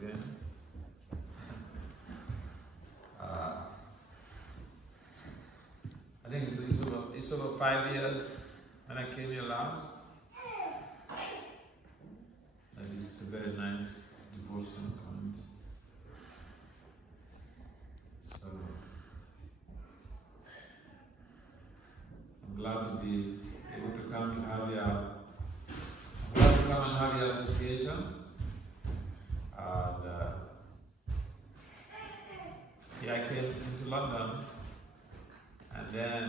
again. I think it's over 5 years when I came here last. And this is a very nice devotional point. So I'm glad to be able to come and have your association. And yeah, I came into London, and then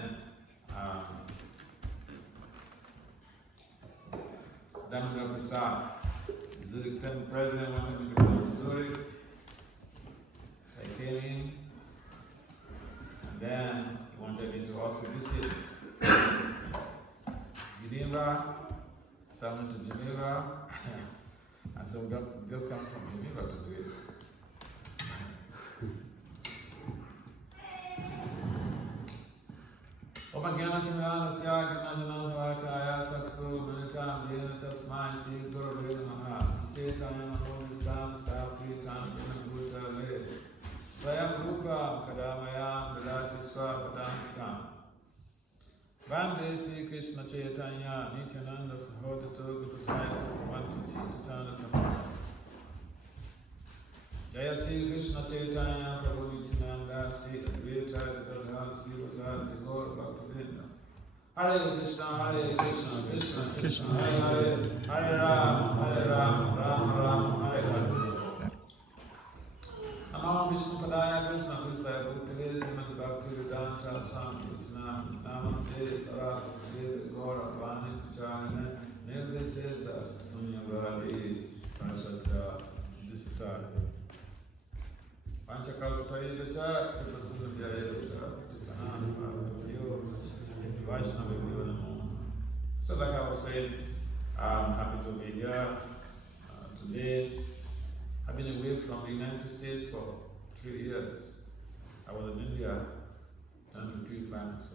Langenthal, Zurich then president wanted me to go to Zurich. So I came in, and then he wanted me to also visit Geneva. So I went to Geneva, and so we just come from Geneva to do it. Vande Sri Krishna Chaitanya Nityananda Sahodito Gututaya Chitana Tamara Jaya Sri Krishna Chaitanya Prabhu Nityananda Sri Advaita Gadadhar Sri Vasad Sigor Bhaktivinoda Hare Krishna Krishna Krishna Hare Hare Hare Ram Ram Hare Hare Namo Vishnu Padaya Krishna Krishna Bhutale Srimati Bhakti Vedanta Swami Namaste Saraswati Gaura Vani Pacharana Nirvisesa Sunyavadi Prasatya Disatari Panchakalpatayi Vacha Kripasundhyaya Vacha Chitanam Bhagavayo Vaishnava Namo. So like I was saying, I'm happy to be here today. I've been away from the United States for 3 years. I was in India, done for 3 months.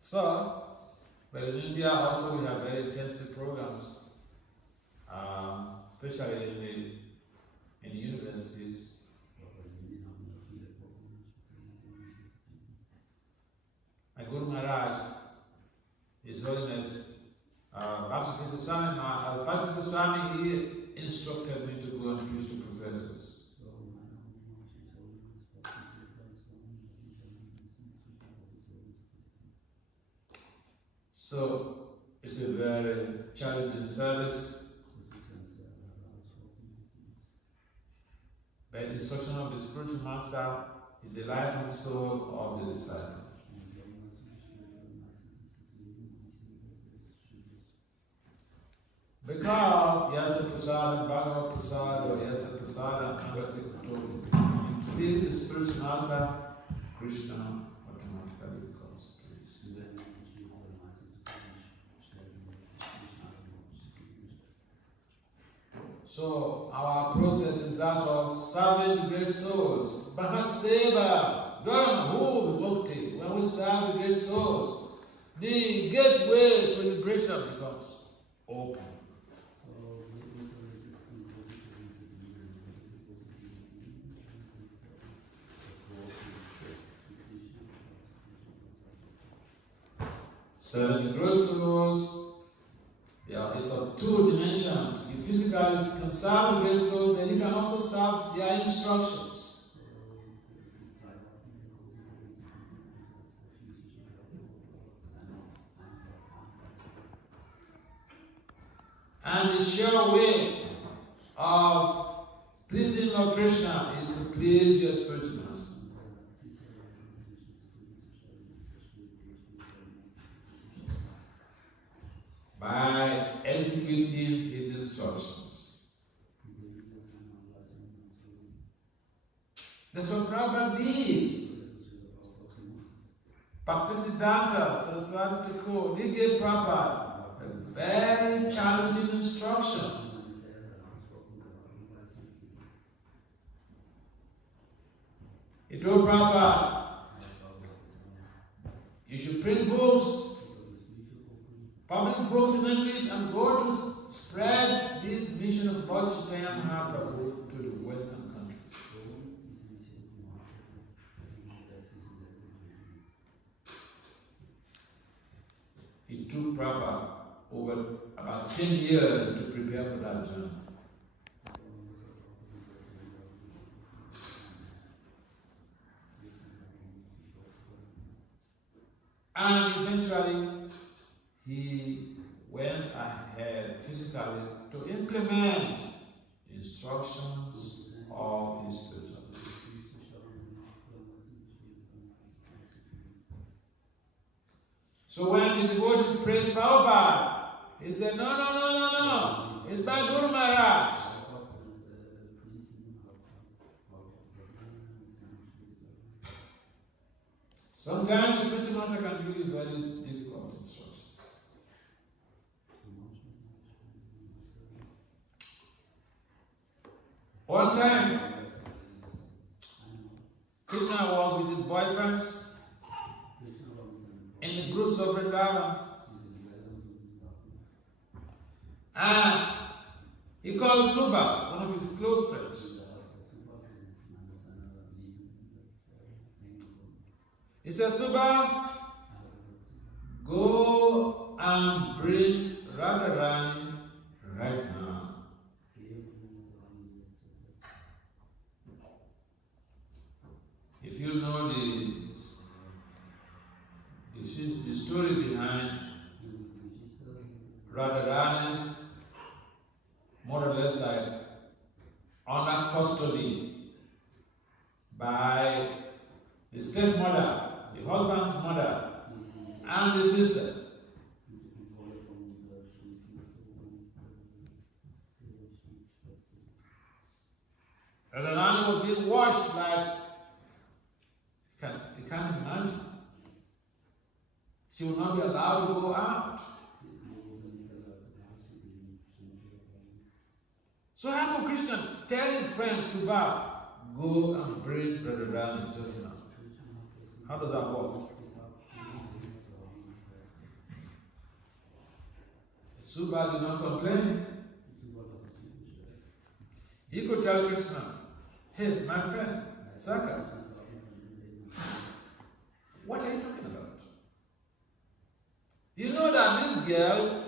So, but in India also we have very intensive programs, especially in universities. My Guru Maharaj, His Holiness Bhakti Vasudeva Swami, he instructed me to go and preach to professors. So it's a very challenging service. By the instruction of the spiritual master is the life and soul of the disciple. Because Yasa Prasada, Bhagavad Prasada, or Yasa Prasada, and please the spiritual master, Krishna automatically becomes pleased. So our process is that of serving the great souls. Bhagat Seva, Dharma, Bhakti. When we serve the great souls, the gateway to liberation becomes open. Serving the great souls, it's of 2 dimensions. You physically can serve the great soul, then you can also serve their instructions. And the sure way of pleasing Lord Krishna is to please your spiritual master. By executing his instructions. That's what Prabhupada did. Bhaktisiddhanta Saraswati Thakur, he gave Prabhupada a very challenging instruction. He told Prabhupada, You should print books, publish books in English, and go to spread this mission of Lord Chaitanya Mahaprabhu to the Western countries. It took Prabhupada over about 10 years to prepare for that journey. And eventually, he went ahead physically to implement instructions of his spiritual life. So when the devotees praised Prabhupada, he said, no, it's by Guru Maharaj. Sometimes spiritual master can give you very difficult instructions. One time, Krishna was with his boyfriends in the groups of Vrindavan, and he called Subha, one of his close friends. He said, Subha, go and bring Radharani right now. If you know the story behind Radharani's more or less like under custody by the stepmother, the husband's mother, and the sister. Radharani was being washed like, you can't imagine. She will not be allowed to go out. So how could Krishna tell his friends to go and bring Radharani just now? How does that work? Subha did not complain. He could tell Krishna, hey, my friend, Saka, what are you talking about? You know that this girl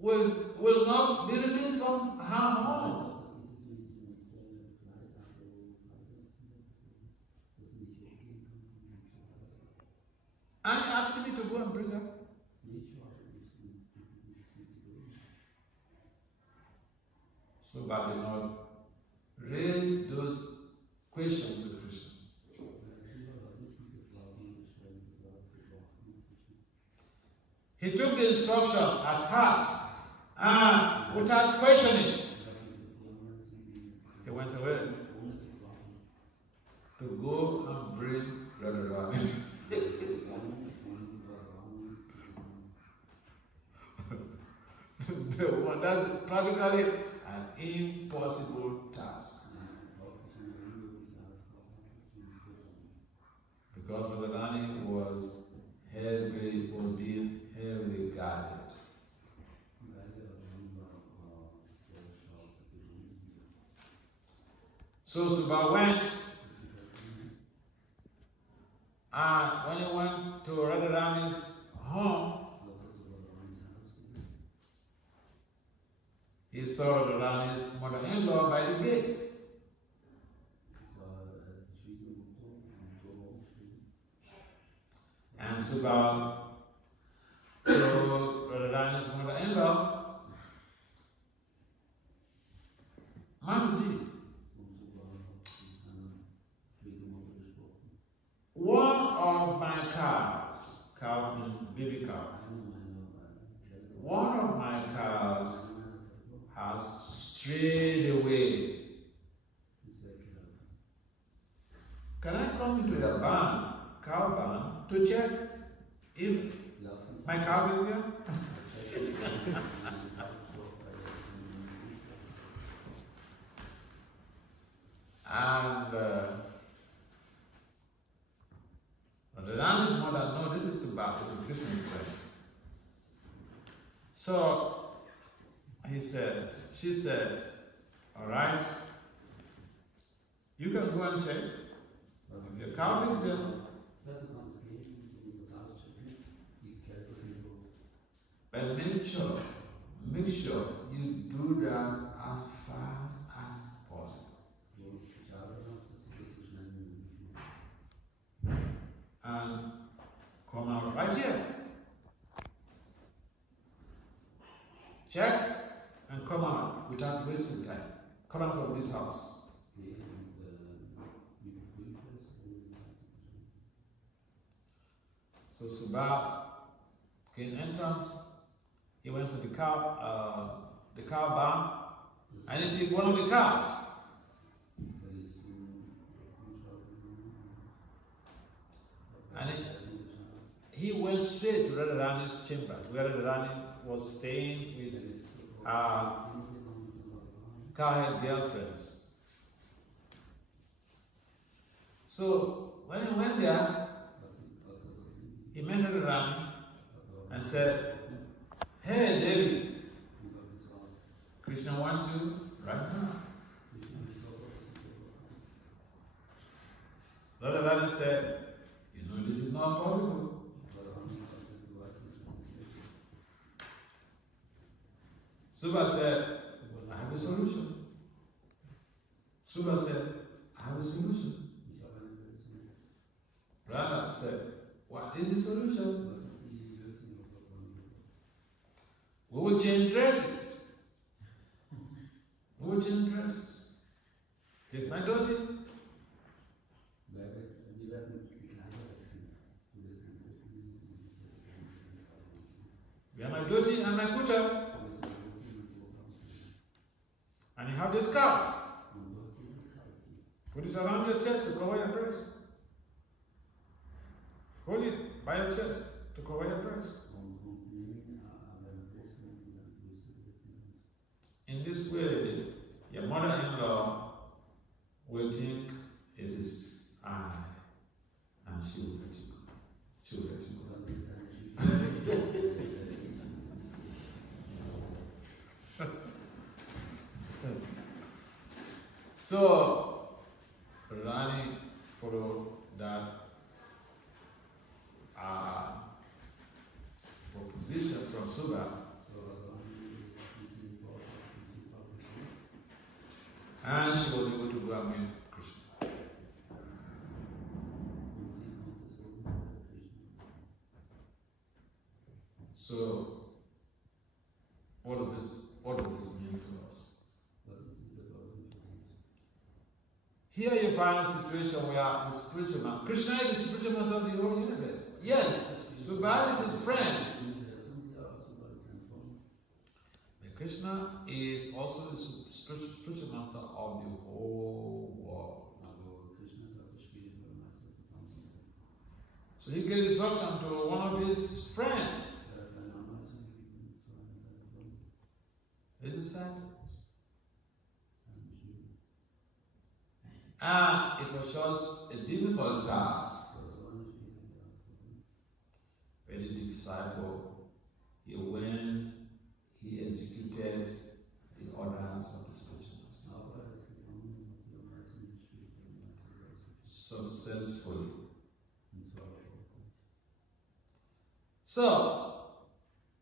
will not be released from her home. And he asked me to go and bring her. So Baba did not raise those questions with Krishna. He took the instruction at heart and without questioning, he went away to go and bring Radharani. That's practically an impossible task. Because Radharani was being heavily guarded. So Subha went, and when he went to Radharani's home, he saw Radharani's mother-in-law by the gates. And Subha told Radharani's mother-in-law, Mamaji, one of my cows, cow means baby cow, one of my cows has strayed away. Can I come into your barn, cow barn, to check if my cow is here? And But Radharani's mother, no, this is Subha, this is Krishna's friend. So she said, all right, you can go and check. If your calf is there, but make sure you do that as fast as possible. And come out right here. Check and come out without wasting time. Come out from this house. So Subha gained entrance. He went to the cow barn and he picked one of the cows. And he went straight to Radharani's chambers, where Radharani was staying with cowhead girlfriends. So when he went there, he met Radharani and said, "Hey, Devi, Krishna wants you right now." Radharani said, "You know, this is not possible." Subha said, "I have a solution." Subha said, "I have a solution." Radha said, "What is the solution?" "We will change dresses. We will change dresses. Take my daughter." "Wear my dhoti and my kurta. And you have this scarf. Put it around your chest to cover your breast. Hold it by your chest to cover your breast. In this way, your mother-in-law will think it is I, and she will let you go. She will let you go." So, Rani followed that proposition from Subha, and she was able to go and meet Krishna. So, what does this mean for us? Here you find a situation where the spiritual man, Krishna is the spiritual master of the whole universe. Yes, Subha is his friend. But Krishna is also the spiritual master of the whole world. So he gave instruction to one of his friends, his disciples. And it was just a difficult task. When the disciple, he executed the orders of the spiritual master successfully. So,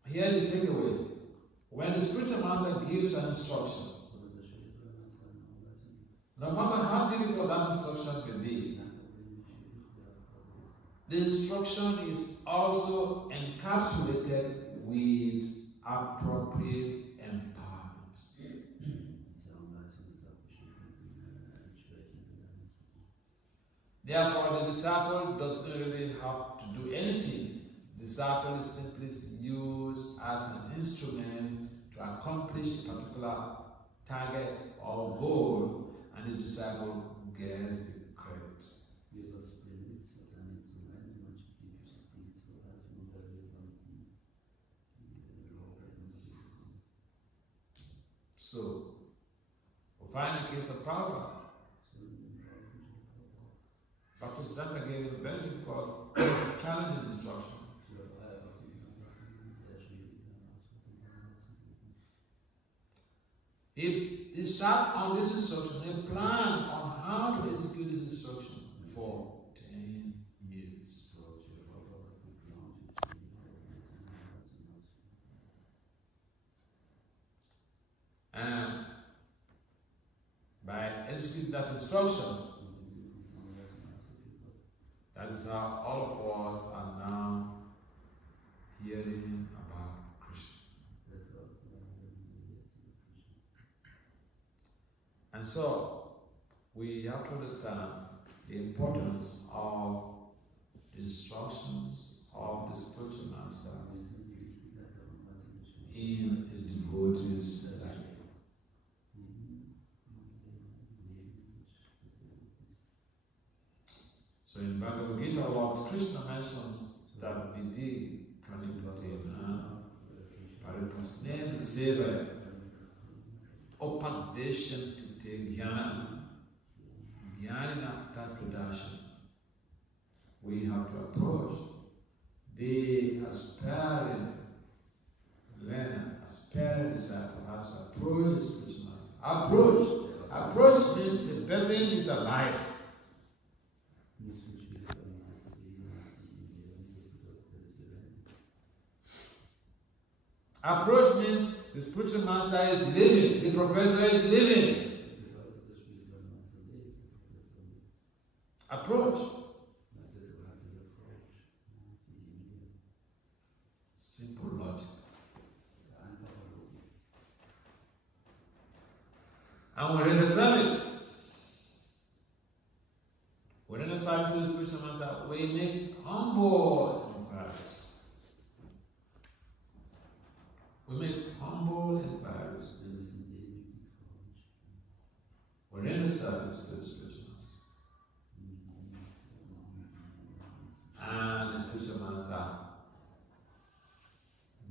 here's the takeaway. When the spiritual master gives an instruction, no matter how difficult that instruction can be, the instruction is also encapsulated with appropriate empowerment. Therefore, the disciple doesn't really have to do anything. The disciple is simply used as an instrument to accomplish a particular target or goal, and the disciple gets the credit. So, we find the case of Prabhupada. Dr. Siddhanta gave a very difficult, challenging instruction. He sat on this instruction and planned on how to execute this instruction for 10 years. And by executing that instruction, that is how all of us are now hearing about Krishna. And so, we have to understand the importance of the instructions of the spiritual master in the devotee's life. So in Bhagavad Gita, Lord Krishna mentions that Vidhi Pranipatena Paripasnena Seva Upadesham Tite Jnana Jnana Tatradasha. We have to approach the aspiring learner, aspiring disciple has to approach the spiritual master. Approach means the person is alive. Approach means the spiritual master is living, the professor is living. Approach. Simple logic. And we're in the service. We're in the service of the spiritual master. We make humble inquiries. We make humble inquiries. We're in the service to the spiritual master. And the spiritual master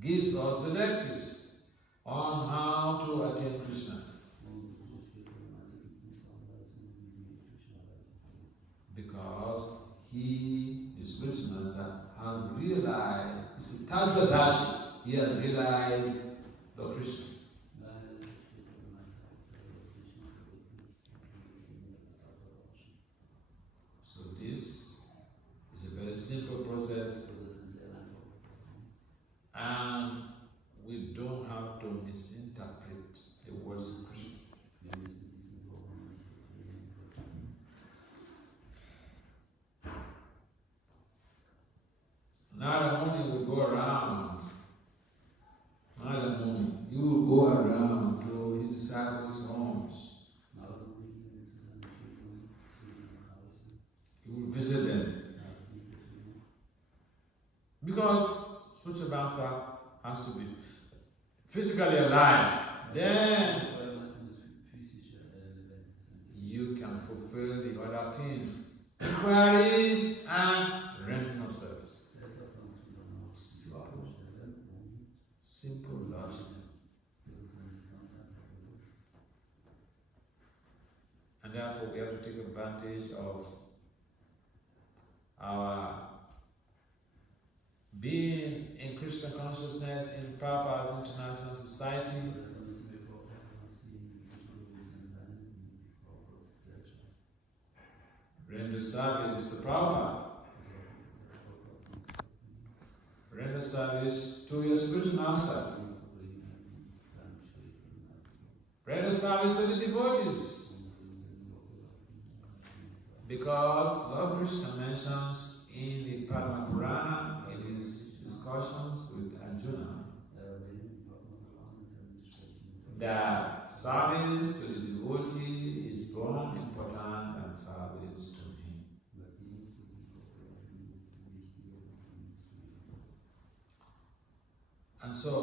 gives us directives on how to attain Krishna. Because he, the spiritual master, has realized, it's a Tajvadashi. He has realized Lord Krishna. So this is a very simple process, and we don't have to misinterpret the words of Krishna. Not only we go around, you will go around to his disciples' homes. You will visit them. Because spiritual master has to be physically alive. Then you can fulfill the other things. Inquiries and rendering of service. Simple logic. And therefore we have to take advantage of our being in Krishna consciousness in Prabhupada's International Society. Render service to Prabhupada. Render service to your spiritual master. Render service to the devotees. Because Lord Krishna mentions in the Padma Purana, in his discussions with Arjuna, that service to the devotee is more important than service to him. And so,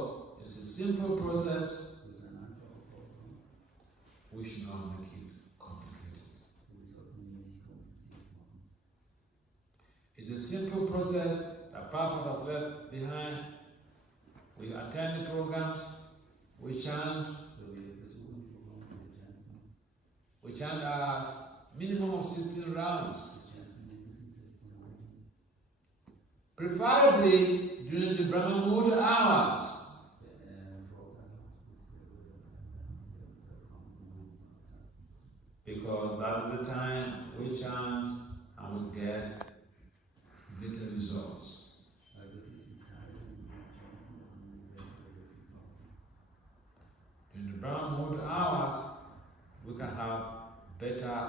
it's a simple process. We should not make it complicated. It's a simple process that Prabhupada has left behind. We attend the programs, we chant as minimum of 16 rounds. preferably during the Brahma Muhurta hours. Because that is the time we chant and we get better results. In the Brahma Muhurta hours, we can have better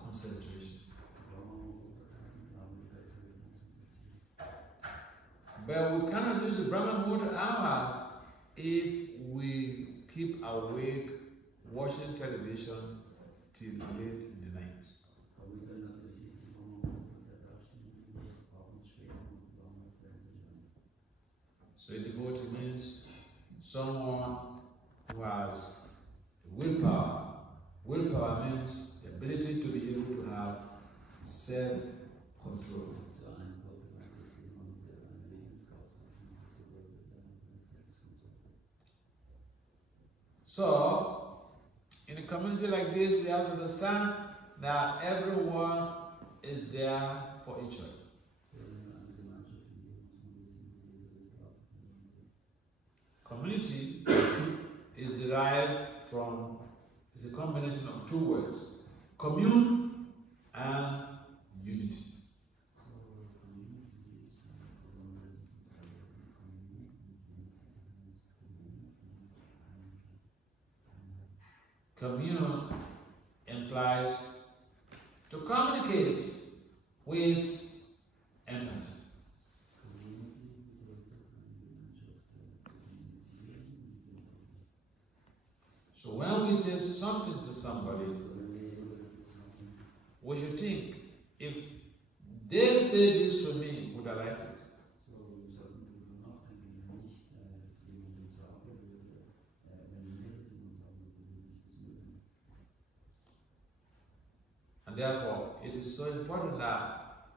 concentration. But we cannot use the Brahma Muhurta hours if we keep awake watching television till late in the night. So a devotee means someone who has willpower. Willpower means the ability to be able to have self-control. So, in a community like this, we have to understand that everyone is there for each other. Community is derived from, it's a combination of two words, commune and unity. Commune implies to communicate with empathy. So when we say something to somebody, we should think, if they say this to me, would I like it? And therefore, it is so important that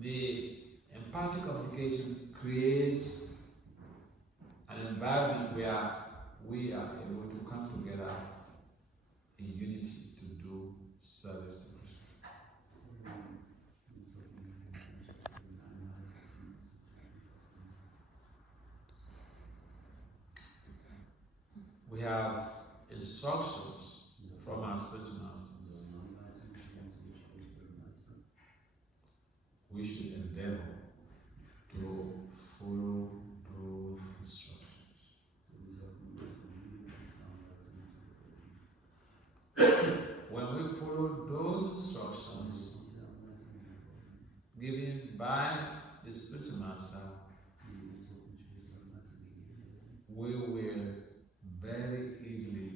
the empathic communication creates an environment where we are able to come together in unity to do service to Krishna. We have instructions from our spiritual masters. We should endeavor to follow those instructions. When we follow those instructions given by the spiritual master, we will very easily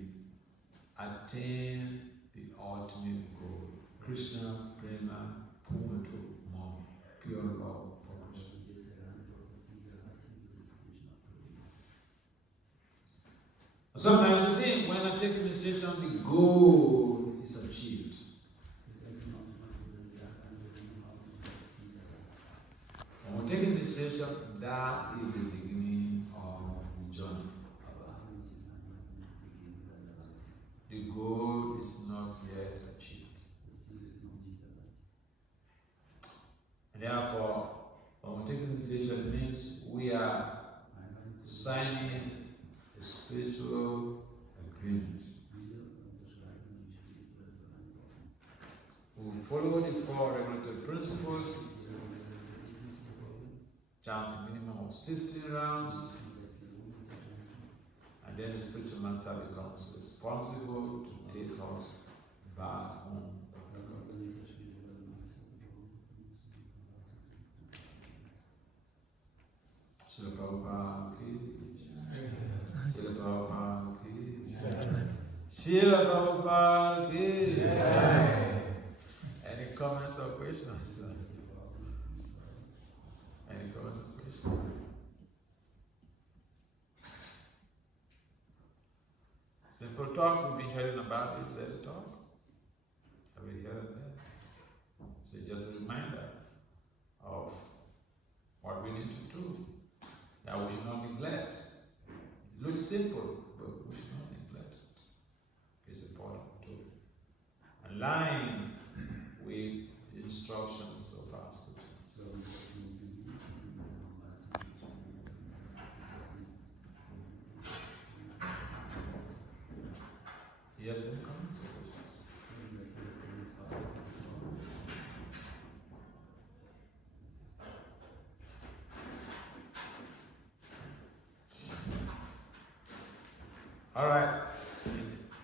attain the ultimate goal. Krishna, Prema, Pumato, Mom, pure love for Krishna. Sometimes we think when I take initiation, the goal is achieved. When we take initiation, that is the beginning of the journey. The goal is not yet achieved. And therefore, when we take initiation, it means we are signing a spiritual agreement. We follow the four regulatory principles, chant a minimum of 16 rounds, and then the spiritual master becomes responsible to take us back home. Srila Prabhupada ki Jai. Srila Prabhupada ki Jai. Srila Prabhupada ki Jai. Any comments or questions? Any comments or questions? Simple talk we've been hearing about is very talk. Have we heard that? So just a reminder of what we need to do. That we should not neglect. It looks simple, but we should not neglect it. It's important to align with the instructions of our scripture. Yes, any comments or questions? All right.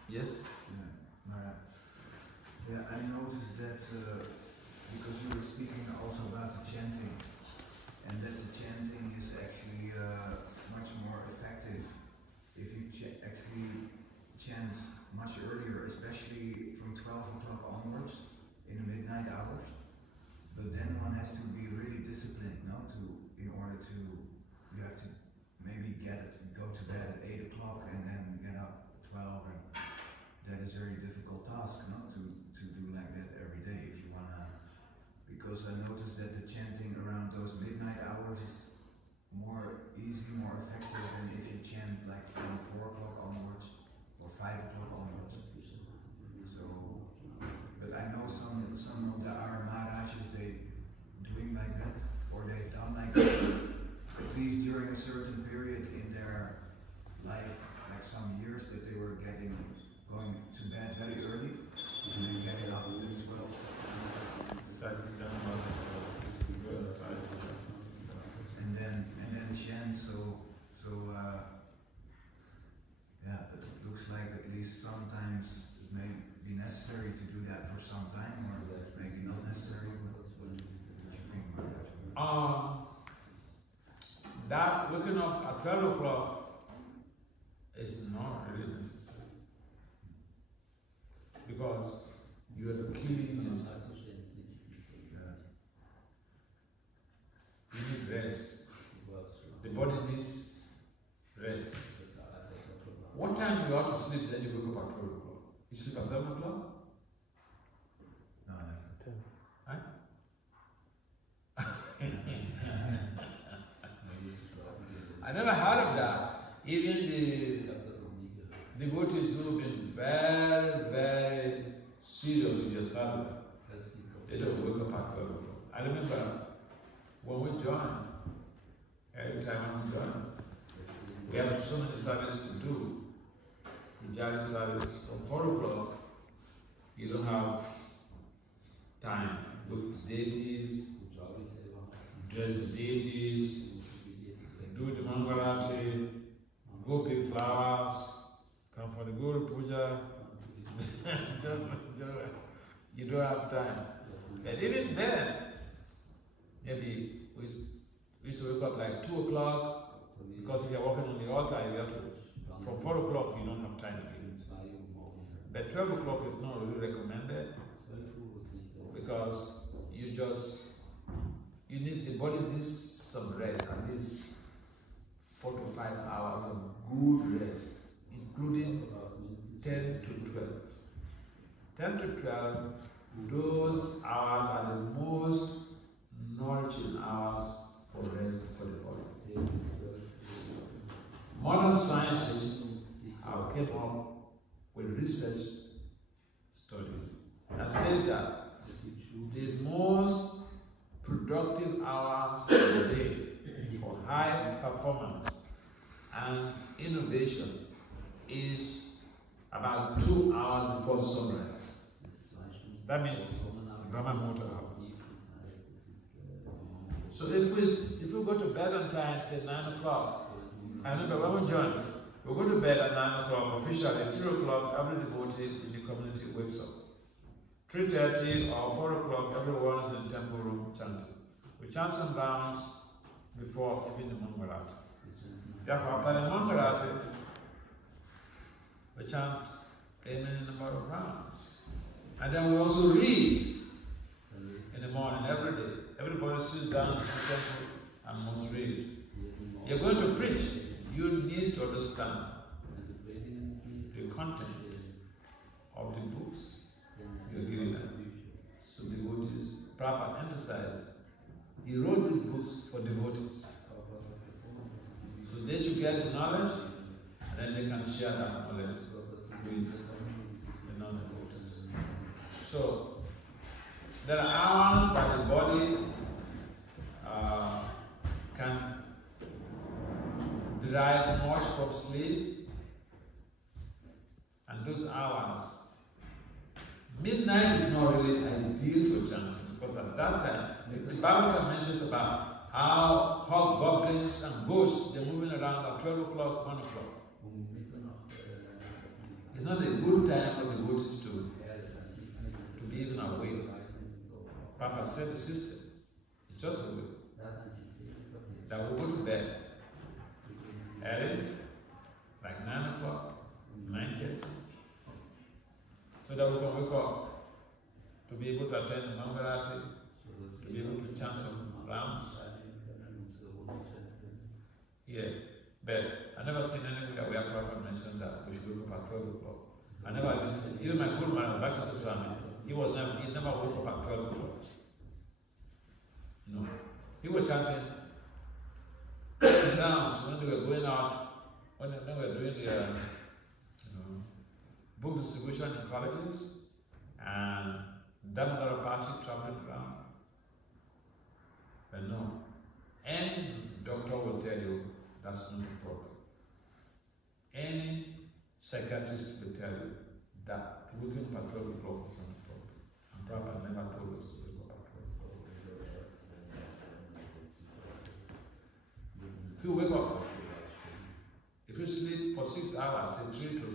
Yes? Yeah, I noticed that because you were speaking also about the chanting, and that the chanting is actually much more effective if you actually chant much earlier, especially from 12 o'clock onwards in the midnight hours. But then one has to be really disciplined, no? In order to, you have to maybe go to bed at 8 o'clock and then get up at 12, and that is a very difficult task, no? To do like that every day if you wanna, because I noticed that the chanting around those midnight hours is more easy, more effective than if you chant like from 4 o'clock onwards or 5 o'clock onwards. So, but I know some of the Ara Maharajas, they doing like that, or they've done like that, at least during a certain period in their life, like some years, that they were going to bed very early and then getting up as well. And then chant, yeah, but it looks like at least sometimes it may be necessary to do that for some time, or maybe not necessary. What do you think about that? That waking up at 12 o'clock is not really necessary, because you are killing yourself. You need rest. The body needs rest. What time you ought to sleep, then you wake up at 12 o'clock? You sleep at 7 o'clock? No, no. 10. Huh? I never heard of that. Even the devotees who have been very, very serious with their sadhana, they don't wake up at 12 o'clock. I remember when we joined, every time we joined, we have so many services to do. Pujari service from 4 o'clock, you don't have time. With deities, dress deities, do the Mangalati, go pick flowers, come for the Guru Puja. You don't have time. But even then, maybe we used to wake up like 2 o'clock, because if you're walking on the altar, you have to, from 4 o'clock you don't have time again. But 12 o'clock is not really recommended, because you need, the body needs some rest, at least 4 to 5 hours of good rest, including 10 to 12. 10 to 12, those hours are the most nourishing hours for rest for the body. Modern scientists have came up with research studies that says that the most productive hours of the day for high performance and innovation is about 2 hours before sunrise. That means Brahma Muhurta hours. So if we go to bed on time, say 9 o'clock, I remember when we joined, we go to bed at 9 o'clock, officially at 2 o'clock, every devotee in the community wakes up. 3:30 or 4 o'clock, everyone is in the temple room chanting. We chant some rounds before even the Mangalati. Therefore, after the Mangalati, we chant a number of rounds. And then we also read in the morning, every day. Everybody sits down in the temple and must read. You're going to preach, you need to understand the content of the books you're giving them. So devotees, Prabhupada emphasized, he wrote these books for devotees. So they should get the knowledge, and then they can share that knowledge with the non-devotees. So there are hours by the body can derive much from sleep, and those hours, midnight is not really ideal for chanting, because at that time, the Bible mentions about how hobgoblins and ghosts, they're moving around at 12 o'clock, 1 o'clock. It's not a good time for the devotees to be even awake. Papa said the system, it's just a way that we go to bed early, like 9 o'clock, 9:30, so that we can wake up to be able to attend Mangalati, to be able to chant some rounds. Yeah, but I never seen anywhere where Papa mentioned that we should wake up at 12 o'clock. I never even seen, even my good man, Bhakti Vasudeva Swami, he never woke up at 12 o'clock. No. He was chanting rounds when they were going out, when they were doing the book distribution in colleges, and Damodara party traveling around. But no, any doctor will tell you that's not a problem. Any psychiatrist will tell you that waking up at 12 o'clock is not a problem. And Prabhupada never told us to wake up at 12. If you wake up, if you sleep for 6 hours, say 3 to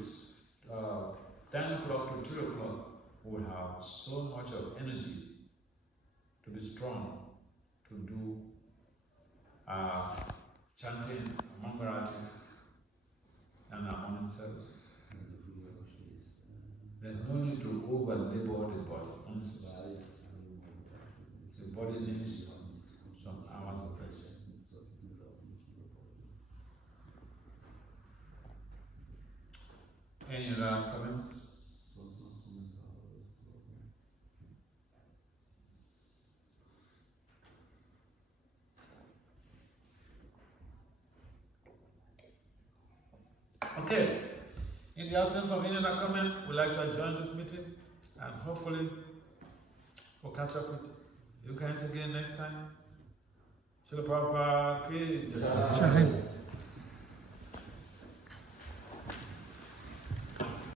10 o'clock to 3 o'clock, we will have so much of energy to be strong, to do chanting, Mangalati, and our morning service. There's no need to over-labor the body. The body needs some hours of rest. Any other comments? Okay. In the absence of any other comment, we'd like to adjourn this meeting, and hopefully we'll catch up with you guys again next time. Srila Prabhupada ki Jai.